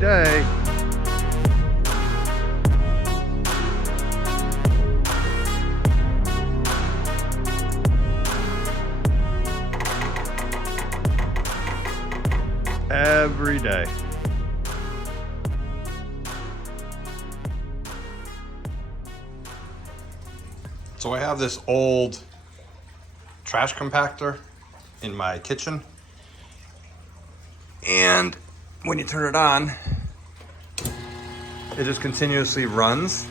day. Every day. So I have this old trash compactor in my kitchen, and when you turn it on, it just continuously runs.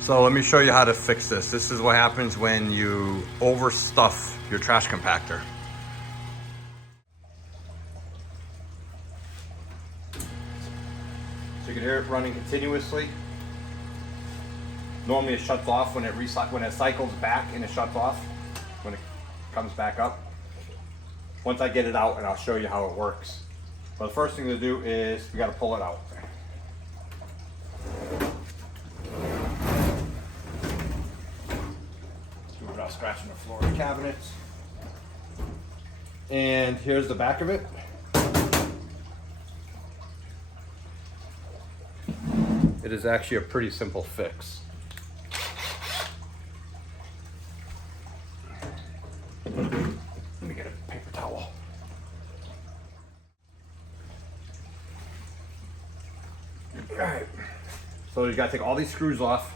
So let me show you how to fix this. This is what happens when you overstuff your trash compactor. So you can hear it running continuously. Normally it shuts off when it cycles back, and it shuts off when it comes back up. Once I get it out, and I'll show you how it works. But the first thing to do is we got to pull it out. Do it without scratching the floor of the cabinets. And here's the back of it. It is actually a pretty simple fix. Let me get a paper towel. All right. So you gotta take all these screws off.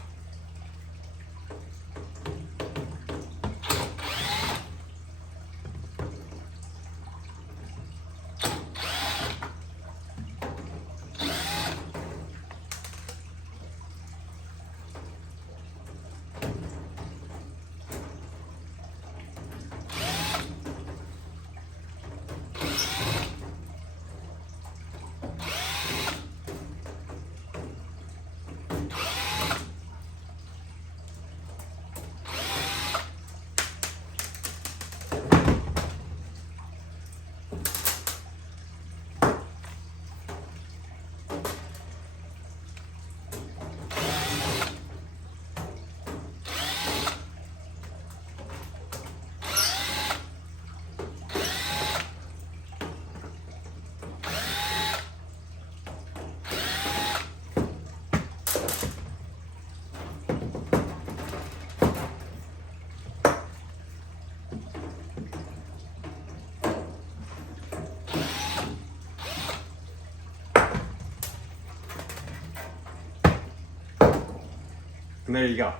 And there you go.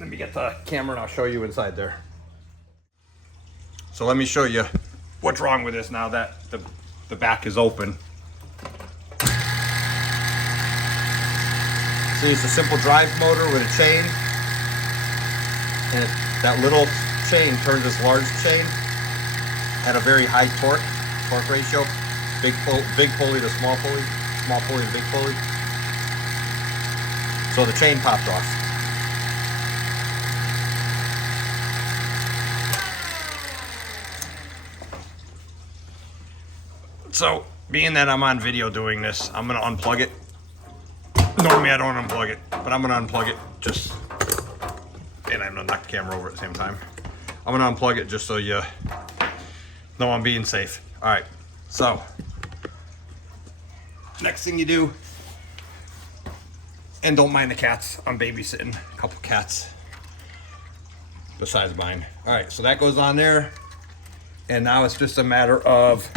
Let me get the camera and I'll show you inside there. So let me show you what's wrong with this now that the back is open. See, it's a simple drive motor with a chain. And that little chain turns this large chain at a very high torque ratio. Big pulley to small pulley to big pulley. So the chain popped off. So, being that I'm on video doing this, I'm gonna unplug it. Normally I don't unplug it, but I'm gonna unplug it just, and I'm gonna knock the camera over at the same time. I'm gonna unplug it just so you know I'm being safe. All right, so, next thing you do, and don't mind the cats, I'm babysitting a couple cats besides mine. All right, so that goes on there, and now it's just a matter of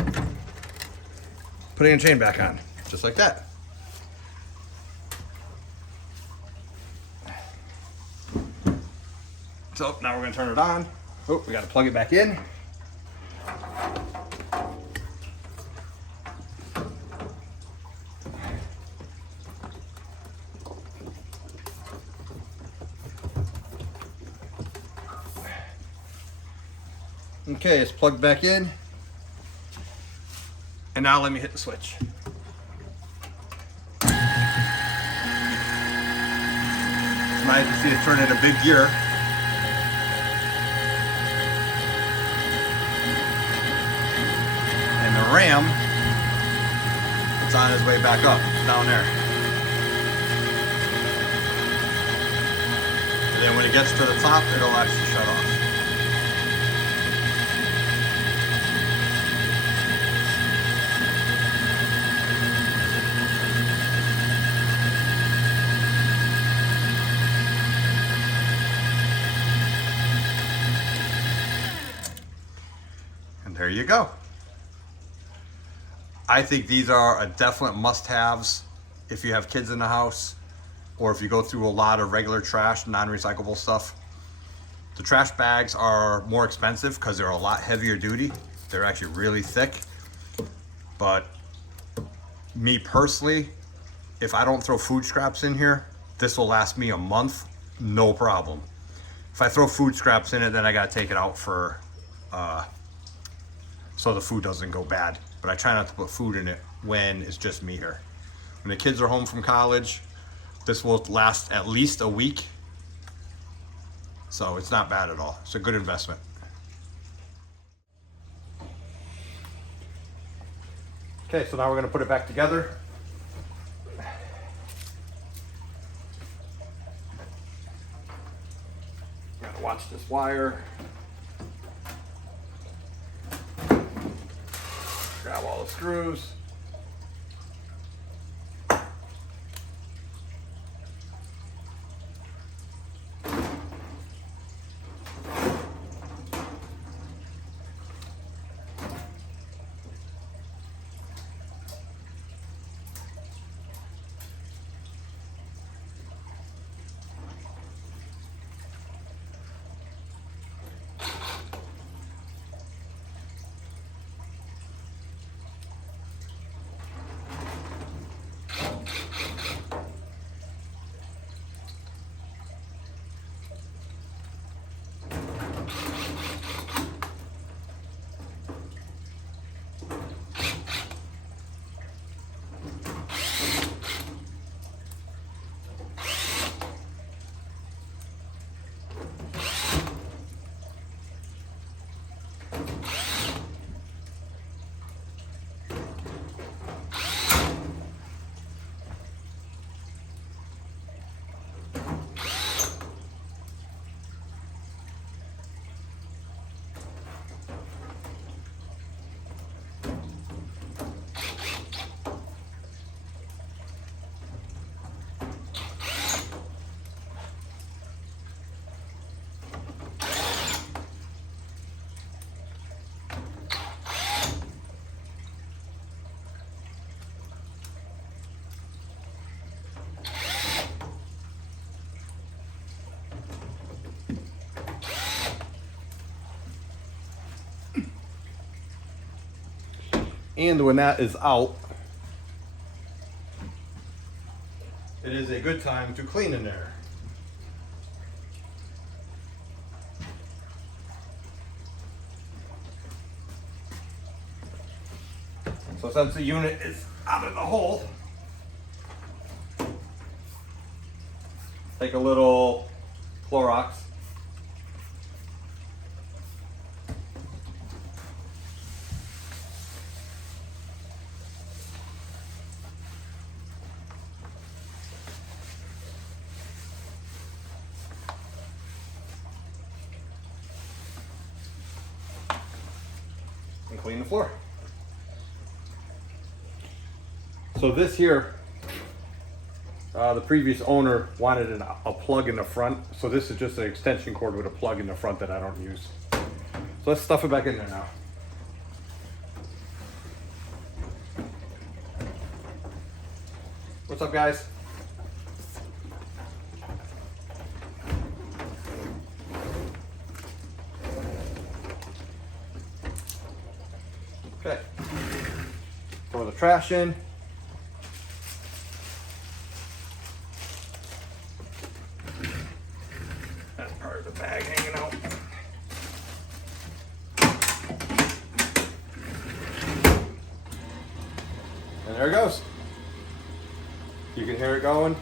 putting a chain back on, just like that. So now we're gonna turn it on. Oh, we gotta plug it back in. Okay, it's plugged back in. And now let me hit the switch. So now you can see it turn in a big gear. And the ram, it's on its way back up, down there. And then when it gets to the top, it'll actually shut off. There you go. I think these are a definite must-haves if you have kids in the house, or if you go through a lot of regular trash, non-recyclable stuff. The trash bags are more expensive because they're a lot heavier duty. They're actually really thick. But me personally, if I don't throw food scraps in here, this will last me a month, no problem. If I throw food scraps in it, then I gotta take it out for, so the food doesn't go bad. But I try not to put food in it when it's just me here. When the kids are home from college, this will last at least a week. So it's not bad at all. It's a good investment. Okay, so now we're gonna put it back together. Gotta watch this wire. Grab all the screws. And when that is out, it is a good time to clean in there. So since the unit is out of the hole, take a little Clorox. And clean the floor. So this here, the previous owner wanted a plug in the front. So this is just an extension cord with a plug in the front that I don't use. So let's stuff it back in there now. What's up, guys? Okay, throw the trash in. That's part of the bag hanging out. And there it goes. You can hear it going.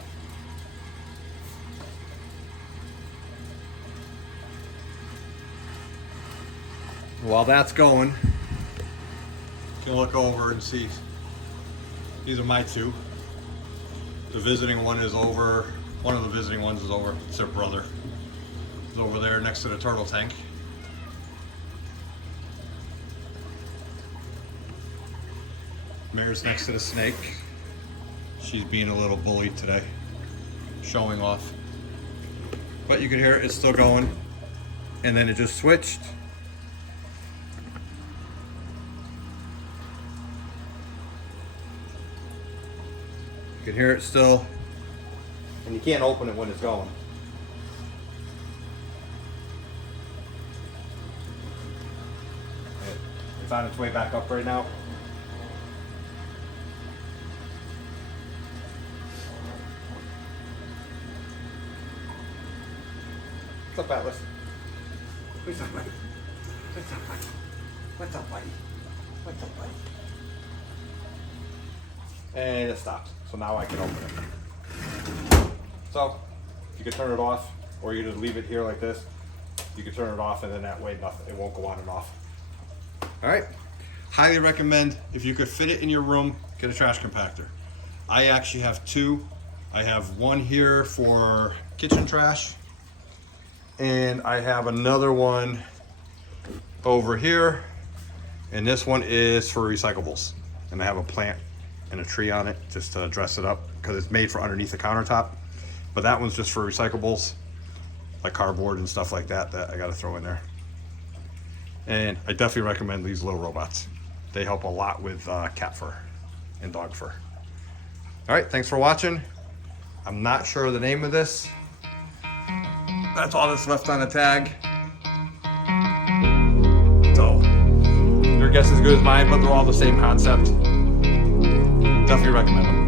While that's going, you can look over and see, these are my two. The visiting one is over, one of the visiting ones is over, it's their brother. It's over there next to the turtle tank. Mare's next to the snake. She's being a little bully today, showing off. But you can hear it's still going. And then it just switched. You can hear it still. And you can't open it when it's going. It's on its way back up right now. What's up, Atlas? What's up, buddy? What's up, buddy? What's up, buddy? What's up, buddy? And it stopped. So now I can open it. So you can turn it off, or you can just leave it here like this. You can turn it off, and then that way nothing, it won't go on and off. All right. Highly recommend, if you could fit it in your room, get a trash compactor. I actually have two. I have one here for kitchen trash, and I have another one over here, and this one is for recyclables. And I have a plant and a tree on it just to dress it up because it's made for underneath the countertop. But that one's just for recyclables, like cardboard and stuff like that, that I gotta throw in there. And I definitely recommend these little robots. They help a lot with cat fur and dog fur. All right, thanks for watching. I'm not sure of the name of this. That's all that's left on the tag. So, your guess is as good as mine, but they're all the same concept. Definitely recommend them.